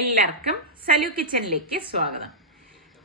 എല്ലാവർക്കും സലു കിച്ചനിലേക്ക് സ്വാഗതം.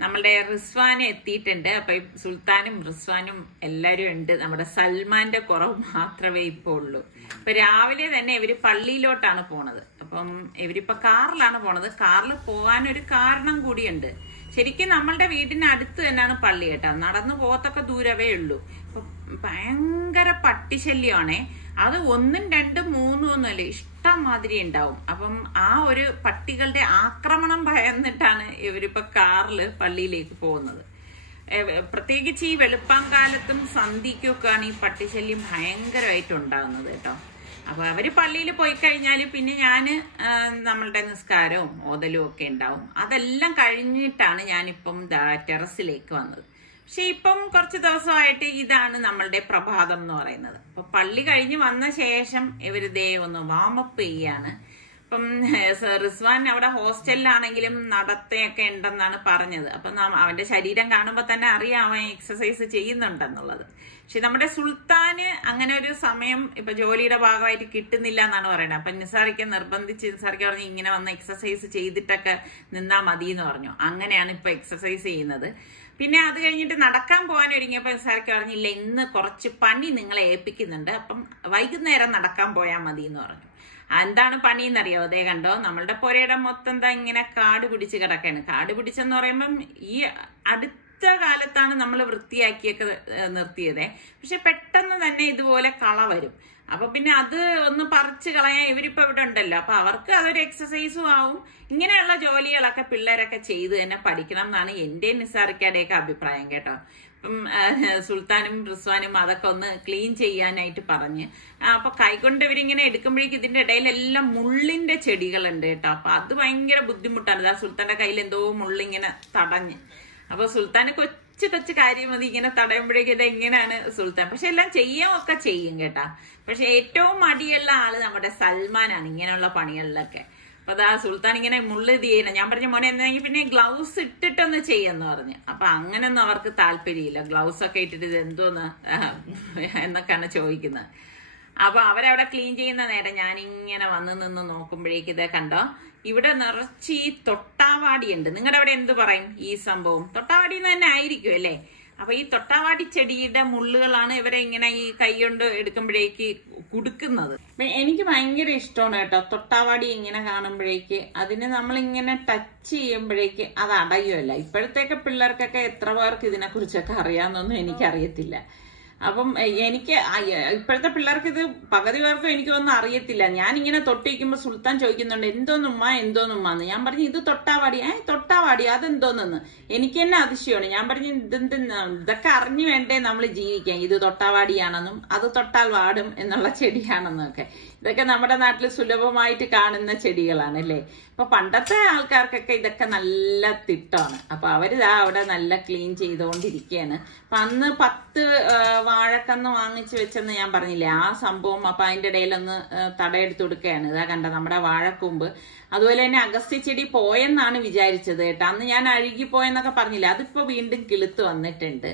നമ്മളുടെ റിസ്വാൻ എത്തിയിട്ടുണ്ട്. അപ്പൊ സുൽത്താനും റിസ്വാനും എല്ലാവരും ഉണ്ട്. നമ്മുടെ സൽമാന്റെ കുറവ് മാത്രമേ ഇപ്പൊ ഉള്ളൂ. ഇപ്പൊ രാവിലെ തന്നെ ഇവര് പള്ളിയിലോട്ടാണ് പോണത്. അപ്പം ഇവരിപ്പോ കാറിലാണ് പോണത്. കാറിൽ പോകാനൊരു കാരണം കൂടിയുണ്ട്. ശരിക്കും നമ്മളുടെ വീടിന് അടുത്ത് തന്നെയാണ് പള്ളി കേട്ടോ. നടന്നു പോകത്തൊക്കെ ദൂരവേ ഉള്ളൂ. അപ്പൊ ഭയങ്കര പട്ടിശല്യമാണേ. അത് 1, 2, 3 ഒന്നുമല്ല, ഇഷ്ടംമാതിരി ഉണ്ടാവും. അപ്പം ആ ഒരു പട്ടികളുടെ ആക്രമണം ഭയന്നിട്ടാണ് ഇവരിപ്പോ കാറില് പള്ളിയിലേക്ക് പോകുന്നത്. പ്രത്യേകിച്ച് ഈ വെളുപ്പാങ്കാലത്തും സന്ധ്യക്കൊക്കെയാണ് ഈ പട്ടിശല്യം ഭയങ്കരമായിട്ട് ഉണ്ടാകുന്നത് കേട്ടോ. അപ്പൊ അവര് പള്ളിയിൽ പോയി കഴിഞ്ഞാല് പിന്നെ ഞാന് നമ്മളുടെ നിസ്കാരവും ഓതലും ഒക്കെ ഉണ്ടാവും. അതെല്ലാം കഴിഞ്ഞിട്ടാണ് ഞാനിപ്പം ടെറസിലേക്ക് വന്നത്. പക്ഷെ ഇപ്പം കുറച്ച് ദിവസമായിട്ട് ഇതാണ് നമ്മളുടെ പ്രഭാതം എന്ന് പറയുന്നത്. അപ്പൊ പള്ളി കഴിഞ്ഞ് വന്ന ശേഷം ഇവര് ദേ ഒന്ന് വാമപ്പ് ചെയ്യാണ്. അപ്പം റിസ്വാൻ അവിടെ ഹോസ്റ്റലിലാണെങ്കിലും നടത്തയൊക്കെ ഉണ്ടെന്നാണ് പറഞ്ഞത്. അപ്പൊ അവന്റെ ശരീരം കാണുമ്പോൾ തന്നെ അറിയാം അവൻ എക്സസൈസ് ചെയ്യുന്നുണ്ടെന്നുള്ളത്. പക്ഷെ നമ്മുടെ സുൽത്താന് അങ്ങനെ ഒരു സമയം ഇപ്പൊ ജോലിയുടെ ഭാഗമായിട്ട് കിട്ടുന്നില്ല എന്നാണ് പറയുന്നത്. അപ്പൊ നിസാറിക്ക് നിർബന്ധിച്ച് നിസാറിക്ക് പറഞ്ഞു ഇങ്ങനെ വന്ന് എക്സസൈസ് ചെയ്തിട്ടൊക്കെ നിന്നാ മതി എന്ന് പറഞ്ഞു. അങ്ങനെയാണ് ഇപ്പൊ എക്സസൈസ് ചെയ്യുന്നത്. പിന്നെ അത് കഴിഞ്ഞിട്ട് നടക്കാൻ പോകാൻ ഒരുങ്ങിയപ്പോ നിസാറിക്ക് പറഞ്ഞില്ല, ഇന്ന് കുറച്ച് പണി നിങ്ങളെ ഏൽപ്പിക്കുന്നുണ്ട്, അപ്പം വൈകുന്നേരം നടക്കാൻ പോയാൽ മതി എന്ന് പറഞ്ഞു. എന്താണ് പണി എന്നറിയോ? അതേ കണ്ടോ, നമ്മളുടെ പുരയുടെ മൊത്തം എന്താ ഇങ്ങനെ കാട് പിടിച്ച് കിടക്കാണ്. കാട് പിടിച്ചെന്ന് പറയുമ്പം ഈ അടുത്ത കാലത്താണ് നമ്മൾ വൃത്തിയാക്കിയൊക്കെ നിർത്തിയതേ. പക്ഷെ പെട്ടെന്ന് തന്നെ ഇതുപോലെ കള വരും. അപ്പൊ പിന്നെ അത് ഒന്ന് പറിച്ച് കളയാൻ ഇവരിപ്പോ ഇവിടെ ഉണ്ടല്ലോ. അപ്പൊ അവർക്ക് അതൊരു എക്സസൈസും ആവും. ഇങ്ങനെയുള്ള ജോലികളൊക്കെ പിള്ളേരൊക്കെ ചെയ്ത് തന്നെ പഠിക്കണം എന്നാണ് എന്റെ നിസാറിക്കയുടെയൊക്കെ അഭിപ്രായം കേട്ടോ. അപ്പം സുൽത്താനും റിസ്വാനും അതൊക്കെ ഒന്ന് ക്ലീൻ ചെയ്യാനായിട്ട് പറഞ്ഞ് അപ്പൊ കൈകൊണ്ട് ഇവരിങ്ങനെ എടുക്കുമ്പോഴേക്കും ഇതിന്റെ ഇടയിലെല്ലാം മുള്ളിന്റെ ചെടികളുണ്ട് കേട്ടോ. അപ്പൊ അത് ഭയങ്കര ബുദ്ധിമുട്ടാണ്. ആ സുൽത്താന്റെ കയ്യിൽ എന്തോ മുള്ളിങ്ങനെ തടഞ്ഞ്. അപ്പൊ സുൽത്താന് കൊച്ചു കാര്യം മതി ഇങ്ങനെ തടയുമ്പോഴേക്കും ഇത് എങ്ങനെയാണ് സുൽത്താൻ. പക്ഷെ എല്ലാം ഒക്കെ ചെയ്യും കേട്ടാ. പക്ഷെ ഏറ്റവും മടിയുള്ള ആള് നമ്മുടെ സൽമാനാണ് ഇങ്ങനെയുള്ള പണികളിലൊക്കെ. അപ്പൊ അതാ സുൽത്താൻ ഇങ്ങനെ മുള്ള് ഇത് ചെയ്യണം. ഞാൻ പറഞ്ഞു മോനെ എന്തെങ്കിൽ പിന്നെ ഗ്ലൗസ് ഇട്ടിട്ടൊന്ന് ചെയ്യാന്ന് പറഞ്ഞു. അപ്പൊ അങ്ങനൊന്നും അവർക്ക് താല്പര്യമില്ല. ഗ്ലൗസ് ഒക്കെ ഇട്ടിട്ട് ഇത് എന്തോന്ന് എന്നൊക്കെയാണ് ചോദിക്കുന്നത്. അപ്പൊ അവരവിടെ ക്ലീൻ ചെയ്യുന്ന നേരം ഞാനിങ്ങനെ വന്ന് നിന്ന് നോക്കുമ്പോഴേക്ക് ഇതേ കണ്ടോ, ഇവിടെ നിറച്ച് ഈ തൊട്ടാവാടി ഉണ്ട്. നിങ്ങളുടെ അവിടെ എന്ത് പറയും ഈ സംഭവം? തൊട്ടാവാടി എന്ന് തന്നെ ആയിരിക്കും അല്ലേ? അപ്പൊ ഈ തൊട്ടാവാടി ചെടിയുടെ മുള്ളുകളാണ് ഇവരെ ഇങ്ങനെ ഈ കൈ കൊണ്ട് എടുക്കുമ്പോഴേക്ക് കുടുക്കുന്നത്. എനിക്ക് ഭയങ്കര ഇഷ്ടമാണ് കേട്ടോ തൊട്ടാവാടി ഇങ്ങനെ കാണുമ്പോഴേക്ക്. അതിന് നമ്മളിങ്ങനെ ടച്ച് ചെയ്യുമ്പോഴേക്ക് അത് അടയുമല്ല. ഇപ്പോഴത്തേക്ക് പിള്ളേർക്കൊക്കെ എത്ര പേർക്ക് ഇതിനെ കുറിച്ചൊക്കെ അറിയാമെന്നൊന്നും എനിക്കറിയത്തില്ല. അപ്പം എനിക്ക് ഇപ്പോഴത്തെ പിള്ളേർക്ക് ഇത് പകുതി പേർക്കും എനിക്കൊന്നും അറിയത്തില്ല. ഞാനിങ്ങനെ തൊട്ടിരിക്കുമ്പോ സുൽത്താൻ ചോദിക്കുന്നുണ്ട് എന്തോന്നുമ്മാന്ന്. ഞാൻ പറഞ്ഞു ഇത് തൊട്ടാവാടി. തൊട്ടാവാടി അതെന്തോന്നെന്ന്. എനിക്ക് തന്നെ അതിശയമാണ്. ഞാൻ പറഞ്ഞു ഇതൊക്കെ അറിഞ്ഞു വേണ്ടേ നമ്മൾ ജീവിക്കാൻ. ഇത് തൊട്ടാവാടിയാണെന്നും അത് തൊട്ടാൽ വാടും എന്നുള്ള ചെടിയാണെന്നും ഒക്കെ. ഇതൊക്കെ നമ്മുടെ നാട്ടിൽ സുലഭമായിട്ട് കാണുന്ന ചെടികളാണ് അല്ലേ. അപ്പൊ പണ്ടത്തെ ആൾക്കാർക്കൊക്കെ ഇതൊക്കെ നല്ല തിട്ടമാണ്. അപ്പൊ അവരിതാ അവിടെ നല്ല ക്ലീൻ ചെയ്തുകൊണ്ടിരിക്കുകയാണ്. അപ്പൊ അന്ന് 10 വാഴക്കന്ന് വാങ്ങിച്ചു വെച്ചെന്ന് ഞാൻ പറഞ്ഞില്ലേ, ആ സംഭവം അപ്പൊ അതിന്റെ ഇടയിലൊന്ന് തടയെടുത്ത് കൊടുക്കുകയാണ്. ഇതാ കണ്ട നമ്മുടെ വാഴക്കൂമ്പ്. അതുപോലെ തന്നെ അഗസ്ത്യ ചെടി പോയെന്നാണ് വിചാരിച്ചത് കേട്ടോ. അന്ന് ഞാൻ അഴുകിപ്പോയെന്നൊക്കെ പറഞ്ഞില്ല, അതിപ്പോ വീണ്ടും കിളുത്ത് വന്നിട്ടുണ്ട്.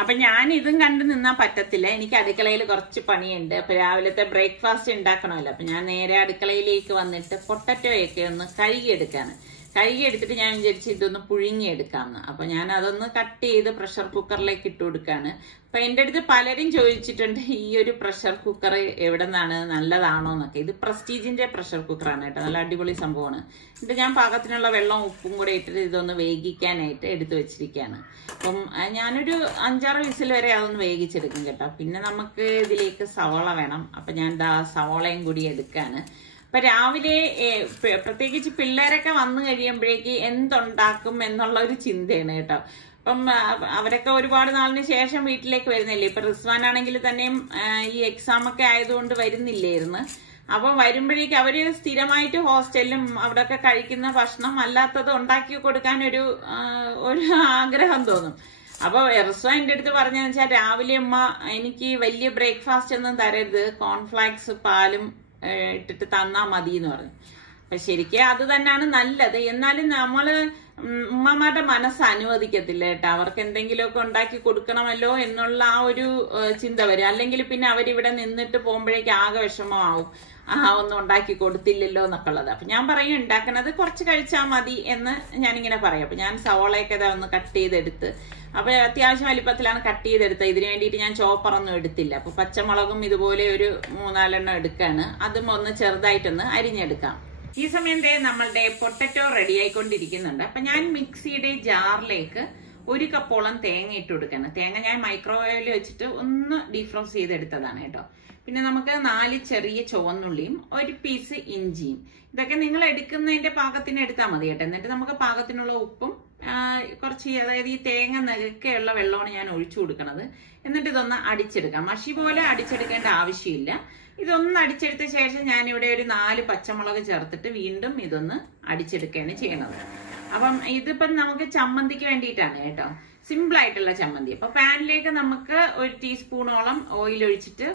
അപ്പൊ ഞാൻ ഇതും കണ്ടു നിന്നാൻ പറ്റത്തില്ല. എനിക്ക് അടുക്കളയിൽ കുറച്ച് പണിയുണ്ട്. അപ്പൊ രാവിലത്തെ ബ്രേക്ക്ഫാസ്റ്റ് ഉണ്ടാക്കണമല്ലോ. അപ്പൊ ഞാൻ നേരെ അടുക്കളയിലേക്ക് വന്നിട്ട് പൊട്ടറ്റോയൊക്കെ ഒന്ന് കഴുകിയെടുക്കാണ്. കഴുകിയെടുത്തിട്ട് ഞാൻ വിചാരിച്ച് ഇതൊന്ന് പുഴുങ്ങിയെടുക്കാമെന്ന്. അപ്പൊ ഞാൻ അതൊന്ന് കട്ട് ചെയ്ത് പ്രഷർ കുക്കറിലേക്ക് ഇട്ട് കൊടുക്കാണ്. അപ്പൊ എന്റെ അടുത്ത് പലരും ചോദിച്ചിട്ടുണ്ട് ഈ ഒരു പ്രഷർ കുക്കർ എവിടെ നിന്നാണ്, നല്ലതാണോ എന്നൊക്കെ. ഇത് പ്രസ്റ്റീജിന്റെ പ്രഷർ കുക്കറാണ് കേട്ടോ. നല്ല അടിപൊളി സംഭവമാണ്. എന്നിട്ട് ഞാൻ പാകത്തിനുള്ള വെള്ളവും ഉപ്പും കൂടെ ഇട്ടിട്ട് ഇതൊന്ന് വേവിക്കാനായിട്ട് എടുത്തു വെച്ചിരിക്കുകയാണ്. അപ്പം ഞാനൊരു 5-6 വിസിൽ വരെ അതൊന്ന് വേവിച്ചെടുക്കും കേട്ടോ. പിന്നെ നമുക്ക് ഇതിലേക്ക് സവോള വേണം. അപ്പൊ ഞാൻ സവോളയും കൂടി എടുക്കാണ്. അപ്പൊ രാവിലെ പ്രത്യേകിച്ച് പിള്ളേരൊക്കെ വന്നു കഴിയുമ്പോഴേക്ക് എന്തുണ്ടാക്കും എന്നുള്ള ഒരു ചിന്തയാണ് കേട്ടോ. അപ്പം അവരൊക്കെ ഒരുപാട് നാളിന് ശേഷം വീട്ടിലേക്ക് വരുന്നില്ലേ. ഇപ്പൊ റിസ്വാൻ ആണെങ്കിൽ തന്നെയും ഈ എക്സാം ഒക്കെ ആയതുകൊണ്ട് വരുന്നില്ലായിരുന്നു. അപ്പൊ വരുമ്പോഴേക്ക് അവര് സ്ഥിരമായിട്ട് ഹോസ്റ്റലിലും അവിടെയൊക്കെ കഴിക്കുന്ന ഭക്ഷണം അല്ലാത്തത് ഉണ്ടാക്കി കൊടുക്കാൻ ഒരു ആഗ്രഹം തോന്നും. അപ്പൊ റിസ്വാൻ എന്റെ അടുത്ത് പറഞ്ഞതെന്ന് വെച്ചാൽ രാവിലെ അമ്മ എനിക്ക് വലിയ ബ്രേക്ക്ഫാസ്റ്റ് ഒന്നും തരരുത്, കോൺഫ്ലാക്സ് പാലും ഇട്ടിട്ട് തന്നാ മതി എന്ന് പറഞ്ഞു. അപ്പൊ ശരിക്കും അത് തന്നെയാണ് നല്ലത്. എന്നാലും നമ്മള് ഉമ്മമാരുടെ മനസ്സ് അനുവദിക്കത്തില്ല കേട്ടോ. അവർക്ക് എന്തെങ്കിലുമൊക്കെ ഉണ്ടാക്കി കൊടുക്കണമല്ലോ എന്നുള്ള ആ ഒരു ചിന്ത വരും. അല്ലെങ്കിൽ പിന്നെ അവരിവിടെ നിന്നിട്ട് പോകുമ്പോഴേക്ക് ആകെ വിഷമമാവും, ഒന്നും ഉണ്ടാക്കി കൊടുത്തില്ലല്ലോ എന്നൊക്കെ ഉള്ളത്. അപ്പൊ ഞാൻ പറയും ഉണ്ടാക്കണത് കുറച്ച് കഴിച്ചാൽ മതി എന്ന് ഞാനിങ്ങനെ പറയും. അപ്പൊ ഞാൻ സവോളയൊക്കെ ഒന്ന് കട്ട് ചെയ്തെടുത്ത്, അപ്പൊ അത്യാവശ്യം വലിപ്പത്തിലാണ് കട്ട് ചെയ്തെടുത്തത്. ഇതിനു വേണ്ടിയിട്ട് ഞാൻ ചോപ്പറൊന്നും എടുത്തില്ല. അപ്പൊ പച്ചമുളകും ഇതുപോലെ ഒരു 3-4 എടുക്കാണ്. അതും ഒന്ന് ചെറുതായിട്ടൊന്ന് അരിഞ്ഞെടുക്കാം. ഈ സമയം നമ്മളുടെ പൊട്ടറ്റോ റെഡി ആയിക്കൊണ്ടിരിക്കുന്നുണ്ട്. അപ്പൊ ഞാൻ മിക്സിയുടെ ജാറിലേക്ക് 1 കപ്പോളം തേങ്ങ ഇട്ട് കൊടുക്കണം. തേങ്ങ ഞാൻ മൈക്രോവേവിൽ വെച്ചിട്ട് ഒന്ന് ഡീഫ്രോസ്റ്റ് ചെയ്തെടുത്തതാണ് കേട്ടോ. പിന്നെ നമുക്ക് 4 ചെറിയ ചുവന്നുള്ളിയും 1 പീസ് ഇഞ്ചിയും, ഇതൊക്കെ നിങ്ങൾ എടുക്കുന്നതിന്റെ പാകത്തിന് എടുത്താൽ മതി കേട്ടോ. എന്നിട്ട് നമുക്ക് പാകത്തിനുള്ള ഉപ്പും കുറച്ച്, അതായത് ഈ തേങ്ങ നെരുക്കെയുള്ള വെള്ളമാണ് ഞാൻ ഒഴിച്ചു കൊടുക്കുന്നത്. എന്നിട്ട് ഇതൊന്ന് അടിച്ചെടുക്കാം. മഷി പോലെ അടിച്ചെടുക്കേണ്ട ആവശ്യമില്ല. ഇതൊന്ന് അടിച്ചെടുത്ത ശേഷം ഞാനിവിടെ ഒരു 4 പച്ചമുളക് ചേർത്തിട്ട് വീണ്ടും ഇതൊന്ന് അടിച്ചെടുക്കുകയാണ് ചെയ്യണത്. അപ്പം ഇതിപ്പം നമുക്ക് ചമ്മന്തിക്ക് വേണ്ടിയിട്ടാണ് കേട്ടോ, സിമ്പിൾ ആയിട്ടുള്ള ചമ്മന്തി. അപ്പൊ പാനിലേക്ക് നമുക്ക് 1 ടീസ്പൂണോളം ഓയിൽ ഒഴിച്ചിട്ട്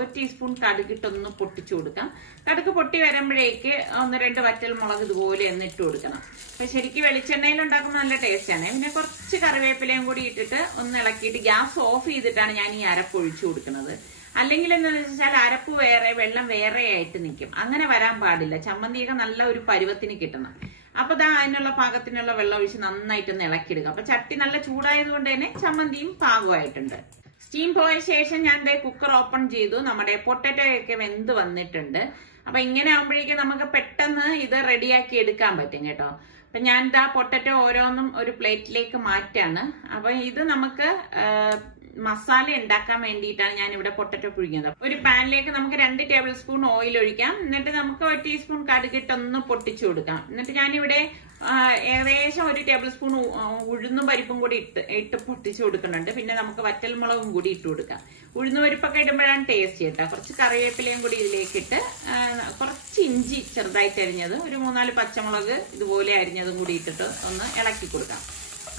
1 ടീസ്പൂൺ കടുകിട്ടൊന്ന് പൊട്ടിച്ചു കൊടുക്കാം. കടുക് പൊട്ടി വരുമ്പോഴേക്ക് 1-2 വറ്റൽ മുളക് ഇതുപോലെ ഒന്ന് ഇട്ട് കൊടുക്കണം. അപ്പൊ ശരിക്കും വെളിച്ചെണ്ണയിൽ ഉണ്ടാക്കുമ്പോൾ നല്ല ടേസ്റ്റ് ആണ്. പിന്നെ കുറച്ച് കറിവേപ്പിലയും കൂടി ഇട്ടിട്ട് ഒന്ന് ഇളക്കിയിട്ട് ഗ്യാസ് ഓഫ് ചെയ്തിട്ടാണ് ഞാൻ ഈ അരപ്പ് ഒഴിച്ചു കൊടുക്കുന്നത്. അല്ലെങ്കിൽ എന്താണെന്ന് വെച്ചാൽ അരപ്പ് വേറെ വെള്ളം വേറെ ആയിട്ട് നിൽക്കും. അങ്ങനെ വരാൻ പാടില്ല. ചമ്മന്തിയൊക്കെ നല്ല ഒരു പരുവത്തിന് കിട്ടണം. അപ്പൊ അതിനുള്ള പാകത്തിനുള്ള വെള്ളം ഒഴിച്ച് നന്നായിട്ടൊന്ന് ഇളക്കിയെടുക്കുക. അപ്പൊ ചട്ടി നല്ല ചൂടായത് കൊണ്ട് തന്നെ ചമ്മന്തിയും പാകമായിട്ടുണ്ട്. സ്റ്റീം പോയ ശേഷം ഞാൻ കുക്കർ ഓപ്പൺ ചെയ്തു. നമ്മുടെ പൊട്ടറ്റോ ഒക്കെ വെന്ത് വന്നിട്ടുണ്ട്. അപ്പൊ ഇങ്ങനെ ആകുമ്പോഴേക്കും നമുക്ക് പെട്ടെന്ന് ഇത് റെഡിയാക്കി എടുക്കാൻ പറ്റും കേട്ടോ. അപ്പൊ ഞാൻ പൊട്ടറ്റോ ഓരോന്നും ഒരു പ്ലേറ്റിലേക്ക് മാറ്റാണ്. അപ്പൊ ഇത് നമുക്ക് മസാല ഉണ്ടാക്കാൻ വേണ്ടിയിട്ടാണ് ഞാൻ ഇവിടെ പൊട്ടറ്റോ പുഴുങ്ങിയത്. ഒരു പാനിലേക്ക് നമുക്ക് 2 ടേബിൾ സ്പൂൺ ഓയിൽ ഒഴിക്കാം. എന്നിട്ട് നമുക്ക് 1 ടീസ്പൂൺ കടുകിട്ടൊന്ന് പൊട്ടിച്ചു കൊടുക്കാം. എന്നിട്ട് ഞാനിവിടെ ഏകദേശം 1 ടേബിൾ സ്പൂൺ ഉഴുന്നും പരിപ്പും കൂടി ഇട്ട് പൊട്ടിച്ചു കൊടുക്കുന്നുണ്ട്. പിന്നെ നമുക്ക് വറ്റൽ മുളകും കൂടി ഇട്ട് കൊടുക്കാം. ഉഴുന്നു പരിപ്പൊക്കെ ഇടുമ്പോഴാണ് ടേസ്റ്റ് കേട്ടോ. കുറച്ച് കറിവേപ്പിലയും കൂടി ഇതിലേക്കിട്ട് കുറച്ച് ഇഞ്ചി ചെറുതായിട്ട് അരിഞ്ഞത്, ഒരു 3-4 പച്ചമുളക് ഇതുപോലെ അരിഞ്ഞതും കൂടി ഇട്ടിട്ട് ഒന്ന് ഇളക്കി കൊടുക്കാം.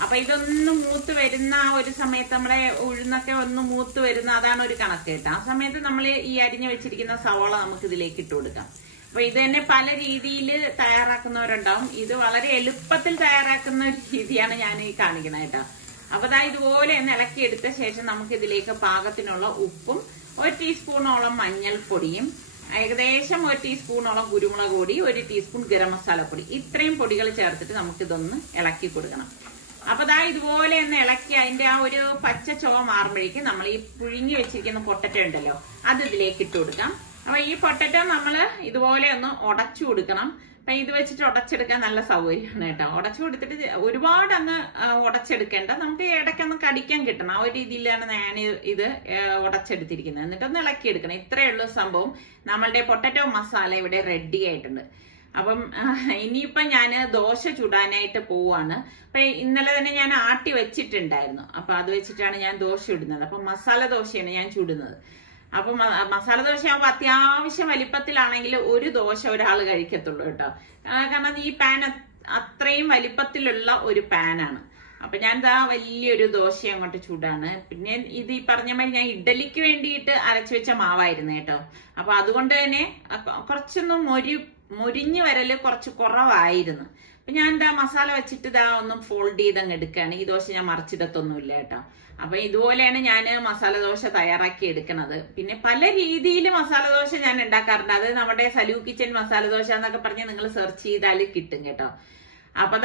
അപ്പൊ ഇതൊന്ന് മൂത്ത് വരുന്ന ആ ഒരു സമയത്ത് നമ്മളെ ഉഴുന്നൊക്കെ ഒന്ന് മൂത്ത് വരുന്ന അതാണ് ഒരു കണക്ക് കേട്ടോ. ആ സമയത്ത് നമ്മൾ ഈ അരിഞ്ഞു വെച്ചിരിക്കുന്ന സവോള നമുക്ക് ഇതിലേക്ക് ഇട്ട് കൊടുക്കാം. അപ്പൊ ഇത് തന്നെ പല രീതിയിൽ തയ്യാറാക്കുന്നവരുണ്ടാവും. ഇത് വളരെ എളുപ്പത്തിൽ തയ്യാറാക്കുന്ന ഒരു രീതിയാണ് ഞാൻ ഈ കാണിക്കുന്നത് കേട്ടോ. അപ്പൊ ഇതുപോലെ ഒന്ന് ഇളക്കിയെടുത്ത ശേഷം നമുക്ക് ഇതിലേക്ക് പാകത്തിനുള്ള ഉപ്പും 1 ടീസ്പൂണോളം മഞ്ഞൾപ്പൊടിയും ഏകദേശം 1 ടീസ്പൂണോളം കുരുമുളക് പൊടി, 1 ടീസ്പൂൺ ഗരം മസാല പൊടി, ഇത്രയും പൊടികൾ ചേർത്തിട്ട് നമുക്കിതൊന്ന് ഇളക്കി കൊടുക്കണം. അപ്പൊ ഇതുപോലെ ഒന്ന് ഇളക്കി അതിന്റെ ആ ഒരു പച്ച ചുവ മാറുമ്പോഴേക്കും നമ്മൾ ഈ പുഴുങ്ങി വെച്ചിരിക്കുന്ന പൊട്ടറ്റോ ഉണ്ടല്ലോ അത് ഇതിലേക്ക് ഇട്ട് കൊടുക്കാം. അപ്പൊ ഈ പൊട്ടറ്റോ നമ്മൾ ഇതുപോലെ ഒന്ന് ഉടച്ചു കൊടുക്കണം. അപ്പൊ ഇത് വെച്ചിട്ട് ഉടച്ചെടുക്കാൻ നല്ല സൗകര്യമാണ് കേട്ടോ. ഉടച്ചു കൊടുത്തിട്ട് ഒരുപാട് അങ്ങ് ഉടച്ചെടുക്കേണ്ട, നമുക്ക് ഇടയ്ക്കൊന്ന് കടിക്കാൻ കിട്ടണം. ആ ഒരു രീതിയിലാണ് ഞാൻ ഇത് ഉടച്ചെടുത്തിരിക്കുന്നത്. എന്നിട്ടൊന്ന് ഇളക്കിയെടുക്കണം. ഇത്രയേ ഉള്ളൂ സംഭവം. നമ്മളുടെ പൊട്ടറ്റോ മസാല ഇവിടെ റെഡി ആയിട്ടുണ്ട്. അപ്പം ഇനിയിപ്പം ഞാൻ ദോശ ചുടാനായിട്ട് പോവാണ്. അപ്പൊ ഇന്നലെ തന്നെ ഞാൻ ആട്ടി വെച്ചിട്ടുണ്ടായിരുന്നു. അപ്പൊ അത് വെച്ചിട്ടാണ് ഞാൻ ദോശ ഇടുന്നത്. അപ്പൊ മസാല ദോശയാണ് ഞാൻ ചുടുന്നത്. അപ്പൊ മസാല ദോശ ആകുമ്പോ അത്യാവശ്യം വലിപ്പത്തിലാണെങ്കിൽ ഒരു ദോശ ഒരാൾ കഴിക്കത്തുള്ളൂ കേട്ടോ. കാരണം ഈ പാൻ അത്രയും വലിപ്പത്തിലുള്ള ഒരു പാനാണ്. അപ്പൊ ഞാൻ വലിയൊരു ദോശ അങ്ങോട്ട് ചൂടാണ്. പിന്നെ ഇത് ഈ പറഞ്ഞ മാതിരി ഞാൻ ഇഡലിക്ക് വേണ്ടിയിട്ട് അരച്ചു വെച്ച മാവായിരുന്നു കേട്ടോ. അപ്പൊ അതുകൊണ്ട് തന്നെ കുറച്ചൊന്ന് മൊരിഞ്ഞു വരല് കുറച്ച് കുറവായിരുന്നു. അപ്പൊ ഞാൻ മസാല വെച്ചിട്ട് ഒന്നും ഫോൾഡ് ചെയ്തങ്ങ് എടുക്കുകയാണ്. ഈ ദോശ ഞാൻ മറിച്ചിടത്തൊന്നുമില്ല കേട്ടോ. അപ്പൊ ഇതുപോലെയാണ് ഞാൻ മസാല ദോശ തയ്യാറാക്കി എടുക്കുന്നത്. പിന്നെ പല രീതിയിൽ മസാല ദോശ ഞാൻ ഉണ്ടാക്കാറുണ്ട്. അത് നമ്മുടെ സലു കിച്ചൻ മസാല ദോശ എന്നൊക്കെ പറഞ്ഞ് നിങ്ങൾ സെർച്ച് ചെയ്താൽ കിട്ടും കേട്ടോ. അപ്പൊ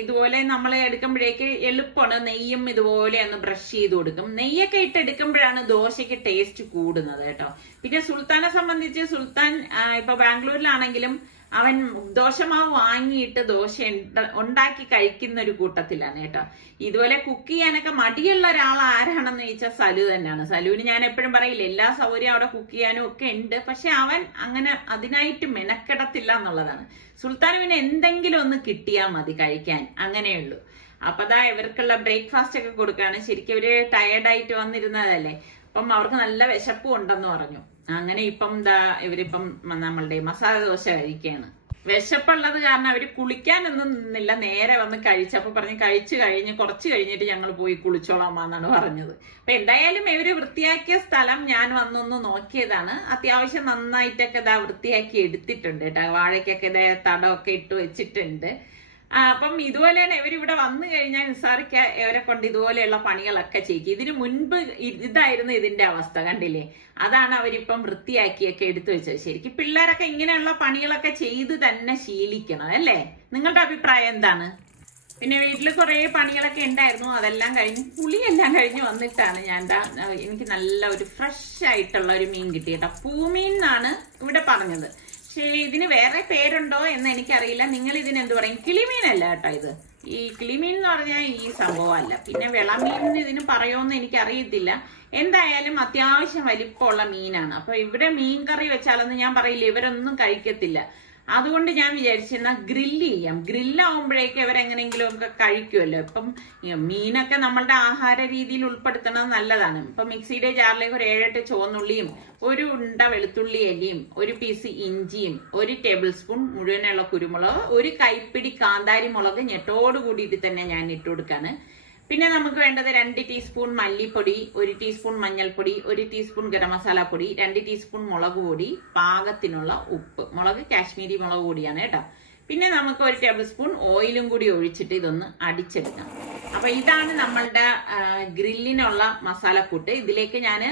ഇതുപോലെ നമ്മൾ എടുക്കുമ്പോഴേക്ക് എളുപ്പമാണ്. നെയ്യും ഇതുപോലെ ഒന്ന് ബ്രഷ് ചെയ്ത് കൊടുക്കും. നെയ്യൊക്കെ ഇട്ട് എടുക്കുമ്പോഴാണ് ദോശയ്ക്ക് ടേസ്റ്റ് കൂടുന്നത് കേട്ടോ. പിന്നെ സുൽത്താനെ സംബന്ധിച്ച് സുൽത്താൻ ഇപ്പൊ ബാംഗ്ലൂരിലാണെങ്കിലും അവൻ ദോശമാവ് വാങ്ങിയിട്ട് ദോശ ഉണ്ടാക്കി കഴിക്കുന്ന ഒരു കൂട്ടത്തിലാണ് കേട്ടോ. ഇതുപോലെ കുക്ക് ചെയ്യാനൊക്കെ മടിയുള്ള ഒരാൾ ആരാണെന്ന് ചോദിച്ചാൽ സലു തന്നെയാണ്. സലുവിന് ഞാൻ എപ്പോഴും പറയില്ല, എല്ലാ സൗകര്യം അവിടെ കുക്ക് ചെയ്യാനും ഒക്കെ ഉണ്ട്. പക്ഷെ അവൻ അങ്ങനെ അതിനായിട്ട് മെനക്കെടത്തില്ല എന്നുള്ളതാണ്. സുൽത്താൻ പിന്നെ എന്തെങ്കിലും ഒന്ന് കിട്ടിയാൽ മതി കഴിക്കാൻ, അങ്ങനെയുള്ളൂ. അപ്പൊ ഇവർക്കുള്ള ബ്രേക്ക്ഫാസ്റ്റ് ഒക്കെ കൊടുക്കുകയാണ്. ശരിക്കും ഇവര് ടയർഡായിട്ട് വന്നിരുന്നതല്ലേ. അപ്പം അവർക്ക് നല്ല വിശപ്പും ഉണ്ടെന്ന് പറഞ്ഞു. അങ്ങനെ ഇപ്പം ഇവരിപ്പം നമ്മളുടെ മസാല ദോശ കഴിക്കുകയാണ്. വിശപ്പുള്ളത് കാരണം അവര് കുളിക്കാനൊന്നും നിന്നില്ല, നേരെ വന്ന് കഴിച്ചപ്പോ പറഞ്ഞ് കഴിച്ചു കഴിഞ്ഞ് കുറച്ച് കഴിഞ്ഞിട്ട് ഞങ്ങൾ പോയി കുളിച്ചോളാമെന്നാണ് പറഞ്ഞത്. അപ്പൊ എന്തായാലും ഇവര് വൃത്തിയാക്കിയ സ്ഥലം ഞാൻ വന്നൊന്ന് നോക്കിയതാണ്. അത്യാവശ്യം നന്നായിട്ടൊക്കെ വൃത്തിയാക്കി എടുത്തിട്ടുണ്ട് കേട്ടോ. വാഴയ്ക്കൊക്കെ തടമൊക്കെ ഇട്ട് വെച്ചിട്ടുണ്ട്. അപ്പം ഇതുപോലെയാണ് ഇവരിവിടെ വന്നു കഴിഞ്ഞാൽ നിസാറിക്ക് ഇവരെ കൊണ്ട് ഇതുപോലെയുള്ള പണികളൊക്കെ ചെയ്യിക്കും. ഇതിനു മുൻപ് ഇതായിരുന്നു ഇതിന്റെ അവസ്ഥ, കണ്ടില്ലേ? അതാണ് അവരിപ്പം വൃത്തിയാക്കിയൊക്കെ എടുത്തു വെച്ചത്. ശരിക്കും പിള്ളേരൊക്കെ ഇങ്ങനെയുള്ള പണികളൊക്കെ ചെയ്ത് തന്നെ ശീലിക്കണം അല്ലേ? നിങ്ങളുടെ അഭിപ്രായം എന്താണ്? പിന്നെ വീട്ടിൽ കുറെ പണികളൊക്കെ ഉണ്ടായിരുന്നു, അതെല്ലാം കഴിഞ്ഞ് പുളിയെല്ലാം കഴിഞ്ഞ് വന്നിട്ടാണ് ഞാൻ എനിക്ക് നല്ല ഒരു ഫ്രഷ് ആയിട്ടുള്ള ഒരു മീൻ കിട്ടി കേട്ടോ. പൂമീൻ എന്നാണ് ഇവിടെ പറഞ്ഞത്. പക്ഷേ ഇതിന് വേറെ പേരുണ്ടോ എന്ന് എനിക്കറിയില്ല. നിങ്ങൾ ഇതിന് എന്ത് പറയും? കിളിമീനല്ല കേട്ടോ ഇത്. ഈ കിളിമീൻ എന്ന് പറഞ്ഞാൽ ഈ സംഭവമല്ല. പിന്നെ വിളമീൻ ഇതിന് പറയുമെന്ന് എനിക്കറിയത്തില്ല. എന്തായാലും അത്യാവശ്യം വലിപ്പമുള്ള മീനാണ്. അപ്പൊ ഇവിടെ മീൻ കറി വെച്ചാലൊന്നും ഞാൻ പറയില്ല, ഇവരൊന്നും കഴിക്കത്തില്ല. അതുകൊണ്ട് ഞാൻ വിചാരിച്ചെന്നാ ഗ്രില്ല് ചെയ്യാം. ഗ്രില്ലാവുമ്പോഴേക്ക് ഇവരെങ്ങനെങ്കിലും ഒക്കെ കഴിക്കുമല്ലോ. ഇപ്പം മീനൊക്കെ നമ്മളുടെ ആഹാര രീതിയിൽ ഉൾപ്പെടുത്തുന്നത് നല്ലതാണ്. ഇപ്പൊ മിക്സിയുടെ ജാറിലേക്ക് ഒരു 7-8 ചുവന്നുള്ളിയും ഒരു ഉണ്ട വെളുത്തുള്ളി അല്ലിയും ഒരു പീസ് ഇഞ്ചിയും 1 ടേബിൾ സ്പൂൺ മുഴുവനുള്ള കുരുമുളക്, 1 കൈപ്പിടി കാന്താരി മുളക് ഞെട്ടോട് കൂടിയിട്ട് തന്നെ ഞാൻ ഇട്ട് കൊടുക്കാണ്. പിന്നെ നമുക്ക് വേണ്ടത് 2 ടീസ്പൂൺ മല്ലിപ്പൊടി, 1 ടീസ്പൂൺ മഞ്ഞൾപ്പൊടി, 1 ടീസ്പൂൺ ഗരം മസാല പൊടി, 2 ടീസ്പൂൺ മുളക് പൊടി, പാകത്തിനുള്ള ഉപ്പ്. മുളക് കാശ്മീരി മുളക് പൊടിയാണ് കേട്ടോ. പിന്നെ നമുക്ക് 1 ടേബിൾ സ്പൂൺ ഓയിലും കൂടി ഒഴിച്ചിട്ട് ഇതൊന്ന് അടിച്ചെടുക്കാം. അപ്പൊ ഇതാണ് നമ്മളുടെ ഗ്രില്ലിനുള്ള മസാലക്കൂട്ട്. ഇതിലേക്ക് ഞാൻ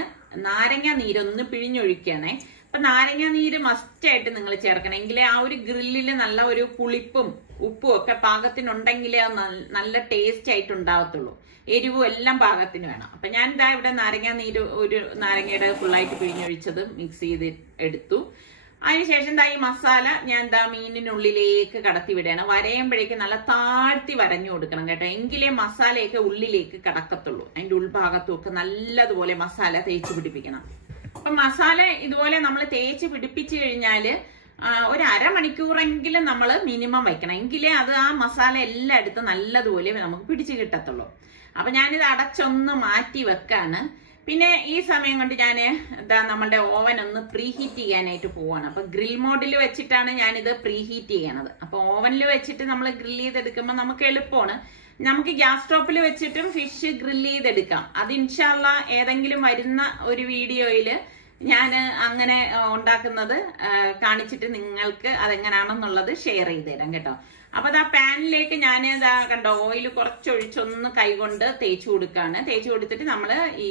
നാരങ്ങ നീരൊന്ന് പിഴിഞ്ഞൊഴിക്കുകയാണേ. അപ്പൊ നാരങ്ങ നീര് മസ്റ്റായിട്ട് നിങ്ങൾ ചേർക്കണം. എങ്കിലേ ആ ഒരു ഗ്രില്ലില് നല്ല ഒരു പുളിപ്പും ഉപ്പും ഒക്കെ പാകത്തിനുണ്ടെങ്കിലേ നല്ല ടേസ്റ്റ് ആയിട്ട് ഉണ്ടാകത്തുള്ളൂ. എരിവും എല്ലാം പാകത്തിന് വേണം. അപ്പൊ ഞാൻ ഇതാ ഇവിടെ നാരങ്ങ നീര് ഒരു നാരങ്ങയുടെ ഫുള്ളായിട്ട് പിഴിഞ്ഞൊഴിച്ചത് മിക്സ് ചെയ്ത് എടുത്തു. അതിനുശേഷം ഈ മസാല ഞാൻ മീനിനുള്ളിലേക്ക് കടത്തി വിടുകയാണ്. വരയുമ്പോഴേക്ക് നല്ല താഴ്ത്തി വരഞ്ഞു കൊടുക്കണം കേട്ടോ. എങ്കിലേ മസാലയൊക്കെ ഉള്ളിലേക്ക് കടക്കത്തുള്ളൂ. അതിന്റെ ഉൾഭാഗത്തും ഒക്കെ നല്ലതുപോലെ മസാല തേച്ച് പിടിപ്പിക്കണം. അപ്പൊ മസാല ഇതുപോലെ നമ്മൾ തേച്ച് പിടിപ്പിച്ചു കഴിഞ്ഞാല് ഒരു അരമണിക്കൂറെങ്കിലും നമ്മൾ മിനിമം വെക്കണം. എങ്കിലേ അത് ആ മസാല എല്ലായിടത്തും നല്ലതുപോലെ നമുക്ക് പിടിച്ചു കിട്ടത്തുള്ളൂ. അപ്പൊ ഞാനിത് അടച്ചൊന്ന് മാറ്റി വെക്കാണ്. പിന്നെ ഈ സമയം കൊണ്ട് ഞാൻ നമ്മളുടെ ഓവൻ ഒന്ന് പ്രീഹീറ്റ് ചെയ്യാനായിട്ട് പോവാണ്. അപ്പൊ ഗ്രിൽ മോഡിൽ വെച്ചിട്ടാണ് ഞാനിത് പ്രീഹീറ്റ് ചെയ്യണത്. അപ്പൊ ഓവനിൽ വെച്ചിട്ട് നമ്മൾ ഗ്രിൽ ചെയ്തെടുക്കുമ്പോൾ നമുക്ക് എളുപ്പമാണ്. നമുക്ക് ഗ്യാസ് സ്റ്റോപ്പിൽ വെച്ചിട്ടും ഫിഷ് ഗ്രില്ല് ചെയ്തെടുക്കാം. അത് ഇൻഷാല്ലാ ഏതെങ്കിലും വരുന്ന ഒരു വീഡിയോയില് ഞാൻ അങ്ങനെ ഉണ്ടാക്കുന്നത് കാണിച്ചിട്ട് നിങ്ങൾക്ക് അതെങ്ങനെയാണെന്നുള്ളത് ഷെയർ ചെയ്ത് തരാം കേട്ടോ. അപ്പൊ ആ പാനിലേക്ക് ഞാൻ കണ്ടോ ഓയിൽ കുറച്ചൊഴിച്ചൊന്ന് കൈകൊണ്ട് തേച്ച് കൊടുക്കാണ്. തേച്ച് കൊടുത്തിട്ട് നമ്മൾ ഈ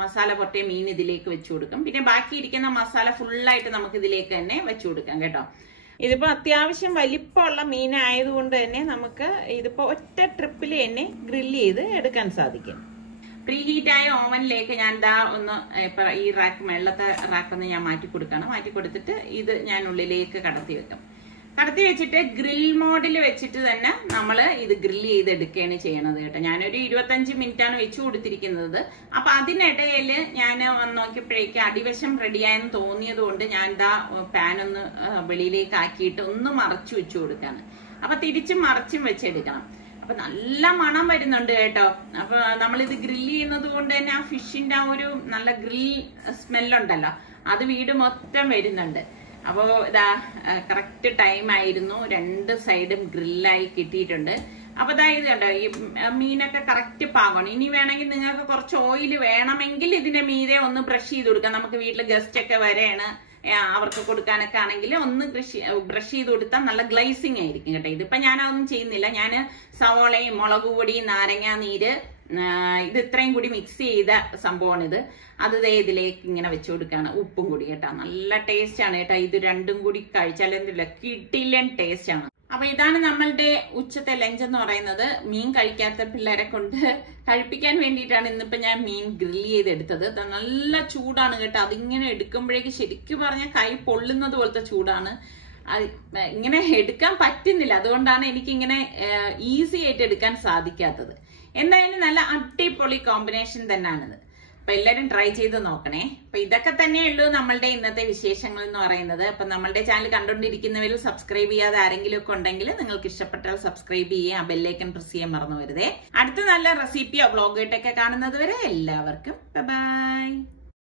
മസാല പൊട്ടിയ മീൻ ഇതിലേക്ക് വെച്ചു കൊടുക്കും. പിന്നെ ബാക്കി ഇരിക്കുന്ന മസാല ഫുള്ളായിട്ട് നമുക്ക് ഇതിലേക്ക് തന്നെ വെച്ചു കൊടുക്കാം കേട്ടോ. ഇതിപ്പോ അത്യാവശ്യം വലിപ്പമുള്ള മീനായതുകൊണ്ട് തന്നെ നമുക്ക് ഇതിപ്പോ ഒറ്റ ട്രിപ്പിൽ തന്നെ ഗ്രില്ല് ചെയ്ത് എടുക്കാൻ സാധിക്കും. പ്രീഹീറ്റായ ഓവനിലേക്ക് ഞാൻ ഒന്ന് ഇപ്പൊ ഈ മേളത്തെ റാക്കൊന്ന് ഞാൻ മാറ്റി കൊടുക്കണം. മാറ്റി കൊടുത്തിട്ട് ഇത് ഞാൻ ഉള്ളിലേക്ക് കടത്തി വെക്കാം. കടത്തി വെച്ചിട്ട് ഗ്രിൽ മോഡിൽ വെച്ചിട്ട് തന്നെ നമ്മൾ ഇത് ഗ്രില്ല് ചെയ്തെടുക്കുകയാണ് ചെയ്യണത് കേട്ടോ. ഞാനൊരു 25 മിനിറ്റാണ് വെച്ചു കൊടുത്തിരിക്കുന്നത്. അപ്പൊ അതിനിടയിൽ ഞാൻ നോക്കിയപ്പോഴേക്ക് അടിവശം റെഡിയായെന്ന് തോന്നിയത് കൊണ്ട് ഞാൻ പാൻ ഒന്ന് വെളിയിലേക്ക് ആക്കിയിട്ട് ഒന്ന് മറച്ചു വെച്ചു കൊടുക്കാണ്. അപ്പൊ തിരിച്ചും മറച്ചും വെച്ചെടുക്കണം. അപ്പൊ നല്ല മണം വരുന്നുണ്ട് കേട്ടോ. അപ്പൊ നമ്മളിത് ഗ്രില്ല് ചെയ്യുന്നത് കൊണ്ട് തന്നെ ആ ഫിഷിന്റെ ആ ഒരു നല്ല ഗ്രിൽ സ്മെല്ലുണ്ടല്ലോ, അത് വീട് മൊത്തം വരുന്നുണ്ട്. അപ്പോ ഇതാ കറക്റ്റ് ടൈം ആയിരുന്നു. 2 സൈഡും ഗ്രില്ലായി കിട്ടിയിട്ടുണ്ട്. അപ്പൊ ഇത് കണ്ടോ, ഈ മീനൊക്കെ കറക്റ്റ് പാകണം. ഇനി വേണമെങ്കിൽ നിങ്ങൾക്ക് കുറച്ച് ഓയിൽ വേണമെങ്കിൽ ഇതിന്റെ മീതെ ഒന്ന് ബ്രഷ് ചെയ്ത് കൊടുക്കാം. നമുക്ക് വീട്ടിൽ ഗസ്റ്റ് ഒക്കെ വരെയാണ്, അവർക്ക് കൊടുക്കാനൊക്കെ ആണെങ്കിൽ ഒന്ന് ബ്രഷ് ചെയ്ത് കൊടുത്താൽ നല്ല ഗ്ലേസിങ് ആയിരിക്കും കേട്ടോ. ഇതിപ്പോ ഞാൻ അതൊന്നും ചെയ്യുന്നില്ല. ഞാൻ സവോളയും മുളക് പൊടി നാരങ്ങ നീര് ഇത് ഇത്രയും കൂടി മിക്സ് ചെയ്ത സംഭവമാണിത്. അത് ഇതിലേക്ക് ഇങ്ങനെ വെച്ചു കൊടുക്കാണ്. ഉപ്പും കൂടി കേട്ടോ. നല്ല ടേസ്റ്റ് ആണ് കേട്ടോ. ഇത് രണ്ടും കൂടി കഴിച്ചാൽ എന്തില്ല കിടിലൻ ടേസ്റ്റ് ആണ്. അപ്പൊ ഇതാണ് നമ്മളുടെ ഉച്ചത്തെ ലഞ്ച് എന്ന് പറയുന്നത്. മീൻ കഴിക്കാത്ത പിള്ളേരെ കൊണ്ട് കഴിപ്പിക്കാൻ വേണ്ടിയിട്ടാണ് ഇന്നിപ്പോ ഞാൻ മീൻ ഗ്രില്ല് ചെയ്തെടുത്തത്. നല്ല ചൂടാണ് കേട്ടോ. അതിങ്ങനെ എടുക്കുമ്പോഴേക്ക് ശരിക്കും പറഞ്ഞാൽ കൈ പൊള്ളുന്നത് പോലത്തെ ചൂടാണ്. ഇങ്ങനെ എടുക്കാൻ പറ്റുന്നില്ല. അതുകൊണ്ടാണ് എനിക്കിങ്ങനെ ഈസി ആയിട്ട് എടുക്കാൻ സാധിക്കാത്തത്. എന്തായാലും നല്ല അടിപൊളി കോമ്പിനേഷൻ തന്നെയാണിത്. അപ്പൊ എല്ലാരും ട്രൈ ചെയ്ത് നോക്കണേ. അപ്പൊ ഇതൊക്കെ തന്നെയുള്ളൂ നമ്മളുടെ ഇന്നത്തെ വിശേഷങ്ങൾ എന്ന് പറയുന്നത്. അപ്പൊ നമ്മളുടെ ചാനൽ കണ്ടുകൊണ്ടിരിക്കുന്നവരും സബ്സ്ക്രൈബ് ചെയ്യാതെ ആരെങ്കിലും ഒക്കെ ഉണ്ടെങ്കിൽ നിങ്ങൾക്ക് ഇഷ്ടപ്പെട്ടാൽ സബ്സ്ക്രൈബ് ചെയ്യുക, ആ ബെല്ലൈക്കൺ പ്രസ് ചെയ്യാൻ മറന്നു വരുതേ. അടുത്ത നല്ല റെസിപ്പിയോ വ്ളോഗായിട്ടൊക്കെ കാണുന്നത് വരെ എല്ലാവർക്കും ബൈ.